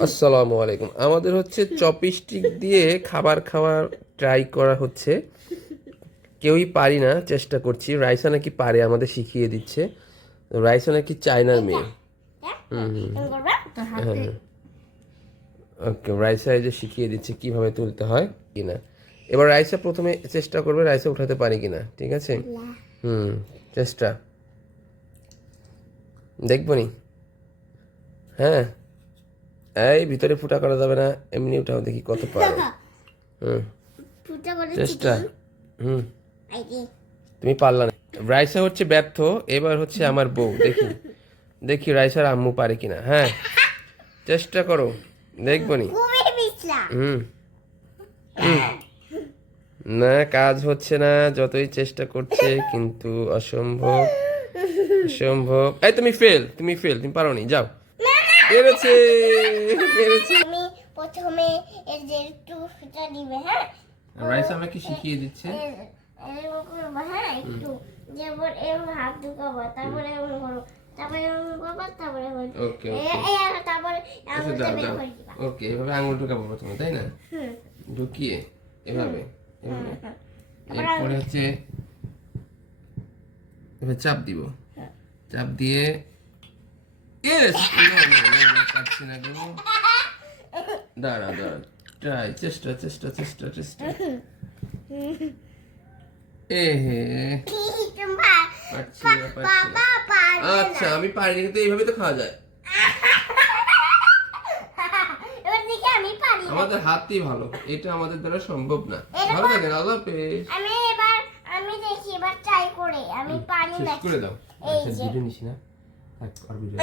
আসসালামু আলাইকুম। আমাদের হচ্ছে চপিস্টিক দিয়ে খাবার খাওয়ার ট্রাই করা হচ্ছে। কেউই পারি না, চেষ্টা করছি। রাইসা নাকি পারে, আমাদের শিখিয়ে দিচ্ছে। রাইসা নাকি চায়নার মেয়ে। হুম হ্যাঁ। ওকে, রাইসা এই যে শিখিয়ে দিচ্ছে কীভাবে তুলতে হয় কিনা। এবার রাইসা প্রথমে চেষ্টা করবে রাইসা উঠাতে পারি কিনা, ঠিক আছে? হুম, চেষ্টা। দেখব নি? হ্যাঁ। এই ভিতরে ফুটা করা যাবে না এমনি উঠাও দেখি কত পারো। হুম। ফুটা করে চেষ্টা। হুম। তুমি পারলা না। রাইসা হচ্ছে ব্যর্থ এবার হচ্ছে আমার বউ দেখি। দেখি রাইসার আম্মু পারে কিনা। হ্যাঁ। চেষ্টা করো দেখব নি। হুম। না কাজ হচ্ছে না যতই চেষ্টা করছে কিন্তু অসম্ভব। অসম্ভব। এই তুমি ফেল তুমি ফেল তুমি পারো নি যাও। পেরেছে পেরেছে। আমি প্রথমে এই যে একটু ফুটা দিবে হ্যাঁ? রাইসা আমাকে শিখিয়ে দিচ্ছে। এরকম করব হ্যাঁ একটু। যেমন এরকম হাত ঢুকাবো তারপরে এরকম করব তারপরে এরকম করব তারপরে ওকে তারপরে আচ্ছা আঙুলটা বের করে দিবা। ওকে এভাবে আঙুল ঢুকাবো প্রথমে তাই না? ঢুকিয়ে এভাবে এভাবে। হুম। এরপরে হচ্ছে এবার চাপ দিব। চাপ দিয়ে ইয়েস পাচ্ছি না গো দাঁড়া দাঁড়া ট্রাই চেষ্টা চেষ্টা চেষ্টা চেষ্টা এ হে তোমরা পাচ্ছি না পাচ্ছি না বাবা পারবে আচ্ছা আমি পারিনি কিন্তু এইভাবে তো খাওয়া যায়। আমাদের হাতই ভালো এটা আমাদের দ্বারা সম্ভব না। ভালো থাকেন আল্লাহ হাফেজ। আমি এবার আমি দেখি এবার ট্রাই করে। আমি শেষ করে দাও। এই আচ্ছা যে। না। থাক, আর ভিডিও।